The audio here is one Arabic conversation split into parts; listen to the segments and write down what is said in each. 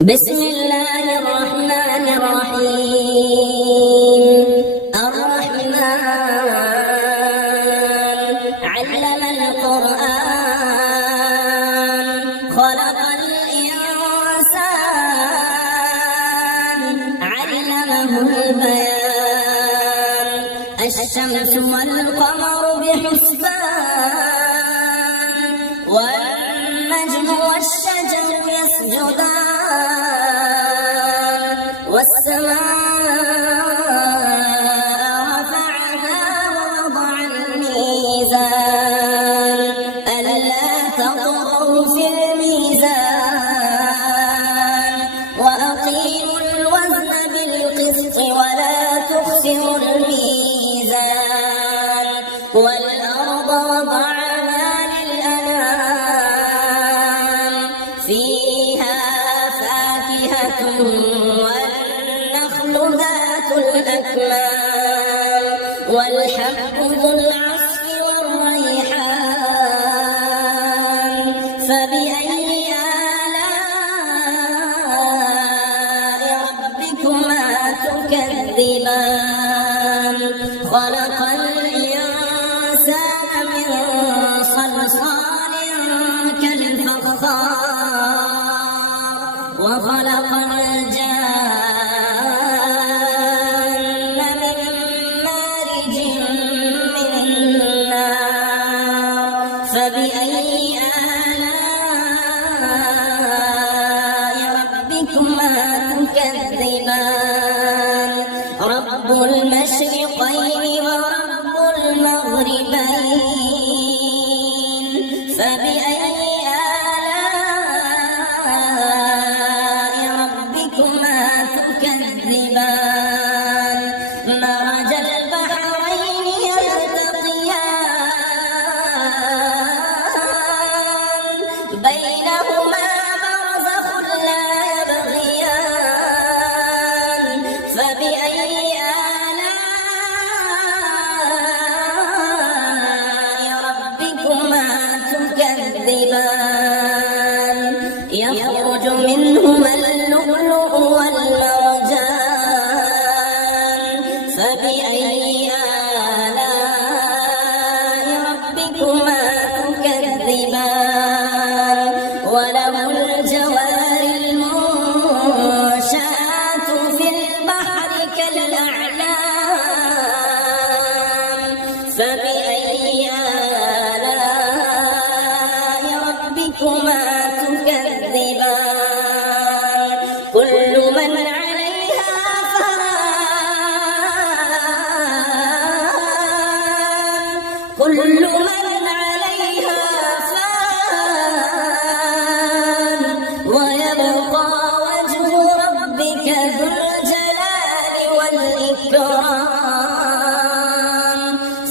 بسم الله الرحمن الرحيم. الرحمن علم القرآن خلق الإنسان علمه البيان. الشمس والقمر بحسبان والنجم والشجر يسجدان والسماء رفعها ووضع الميزان ألا تطغوا في الميزان وأقيموا الوزن بالقسط ولا تخسروا الميزان. والأرض وضعها للأنام فيها فاكهة والنخل ذات الأكمام والحب ذو العصف والريحان. فبأي آلاء ربكما تكذبان؟ خلق الإنسان من صلصال كالفخار وخلق الجان من مارج من نار. فبأي آلاء ربكما تكذبان؟ رب المشرقين ورب المغربين. فبأي آلاء ربكما تكذبان؟ مرج البحرين يلتقيان بينهما برزخ لا يبغيان. فبأي آلاء ربكما تكذبان؟ يخرج منهما اللؤلؤ والمرجان. فبأي آلاء ربكما تكذبان؟ وله الجوار المنشآت في البحر كالأعلام. فبأي آلاء ربكما تكذبان؟ كل من عليها فان كل من عليها فان ويبقى وجه ربك ذو الجلال والإكرام.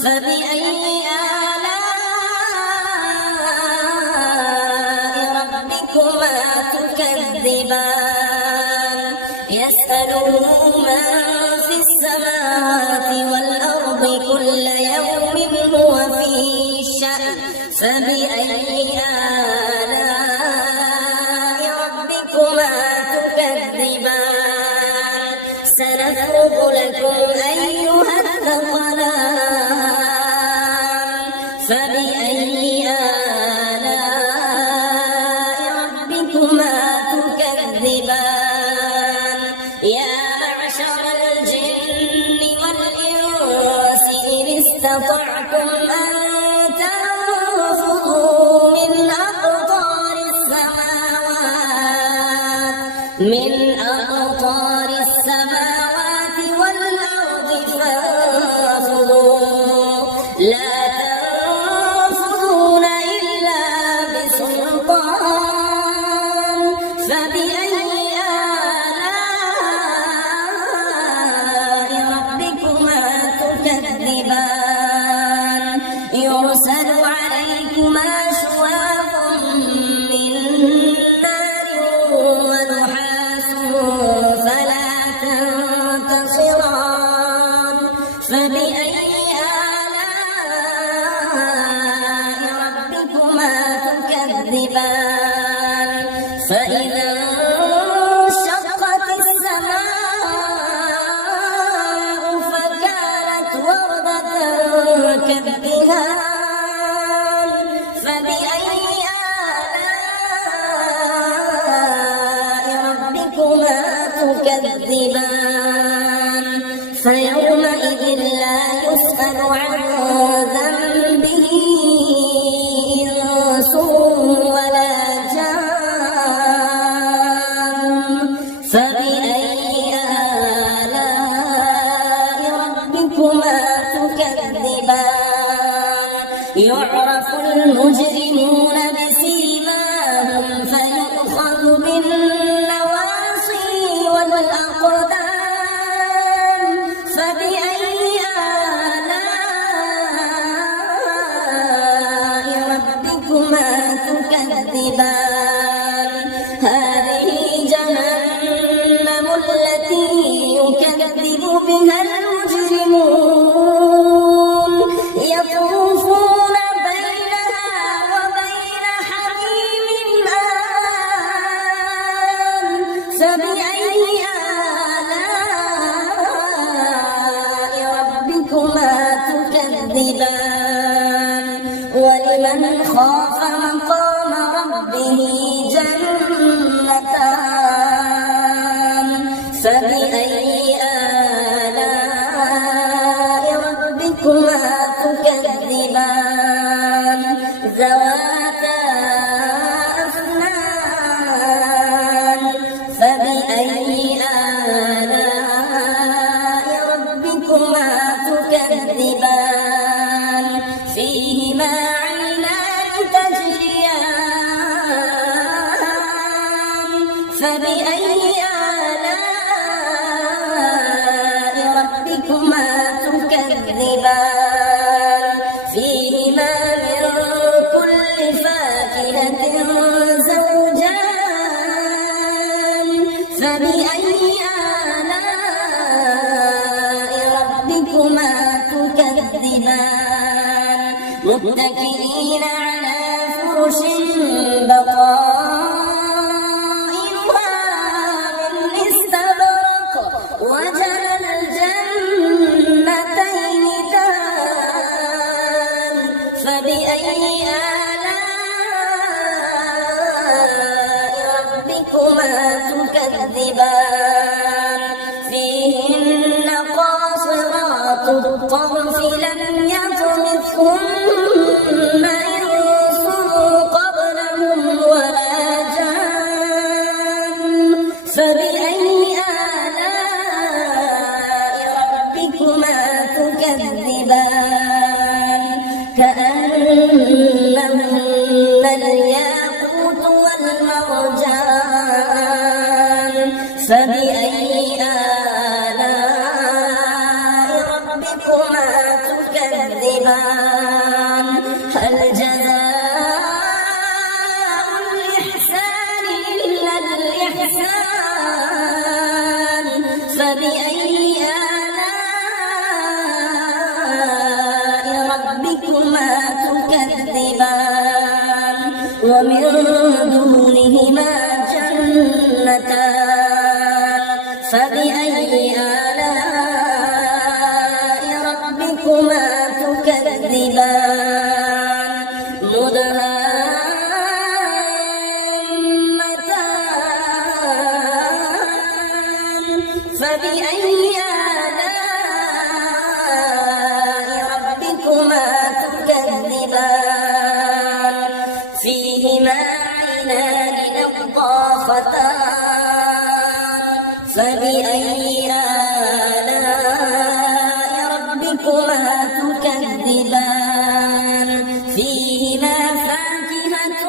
فبأي آلاء ربكما تكذبان؟ يسأله من في السماوات والأرض كل يوم هو في شأن. فبأي آلاء ربكما تكذبان؟ سنفرغ لكم أيها الثقلان. فبأي آلاء ربكما تكذبان؟ يا معشر الجن والإنس إن استطعتم أن تنفذوا من أقطار السماوات والأرض فانفذوا لا تنفذون إلا بسلطان. فبأي آلاء ربكما تكذبان؟ يرسل عليكما شواظ من نار ونحاس فلا تكذبان فيومئذ لا يسأل عن ذنبه إنس ولا جان فبأي آلاء ربكما تكذبان يعرف المجرمون بسيماهم فيؤخذ بالنواصي والأقدام فبأي آلاء ربكما تكذبان هذه جهنم التي يكذب بها المجرمون يطوفون بينها وبين حميم آن فبأي آلاء ربكما تكذبان ولمن خاف مقام ربه جنتان فبأي آلاء ربكما تكذبان ذواتا أفنان فبأي آلاء ربكما تكذبان فيهما عينان تجريان فبأي آلاء ربكما تكذبان فيهما من كل فاكهة زوجان فبأي آلاء ربكما تكذبان متكئين على فرش بطائنها من استبرق وجنى الجنتين دان فبأي آلاء ربكما تكذبان فيهن قاصرات الطرف لم يطمثهن إنس قبلهم ولا جان فبأي آلاء ربكما تكذبان كأنهن الياقوت والمرجان فبأي آلاء ربكما تكذبان هل جزاء الإحسان إلا الإحسان فبأي آلاء ربكما تكذبان ومن دونهما جنتان فبأي آلاء ربكما تكذبان مدهامتان فبأي آلاء ربكما تكذبان فيهما عينان نضاختان فبأي آلاء ربكما تكذبان فيهما فاكهة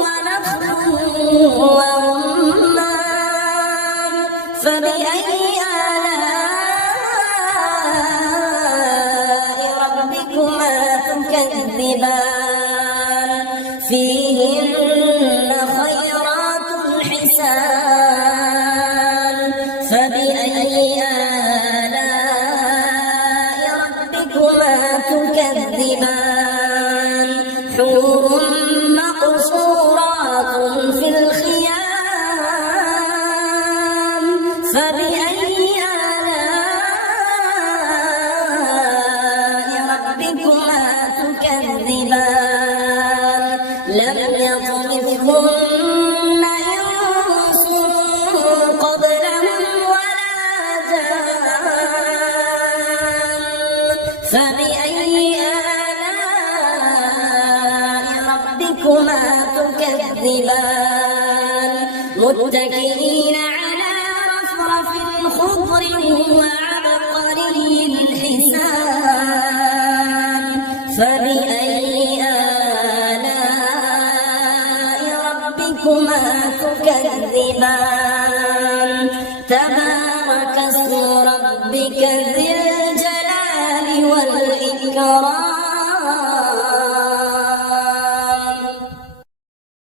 ونخل ورمان فبأي آلاء ربكما تكذبان فيهن خيرات حسان فبأي آلاء ربكما تكذبان حور مقصورات في الخيام فبأي آلاء ربكما تكذبان لم يطمثهن إنس قبلهم تكذبان متكئين على رفرف خضر وعبقري حسان فبأي آلاء ربكما تكذبان تبارك اسم ربك ذي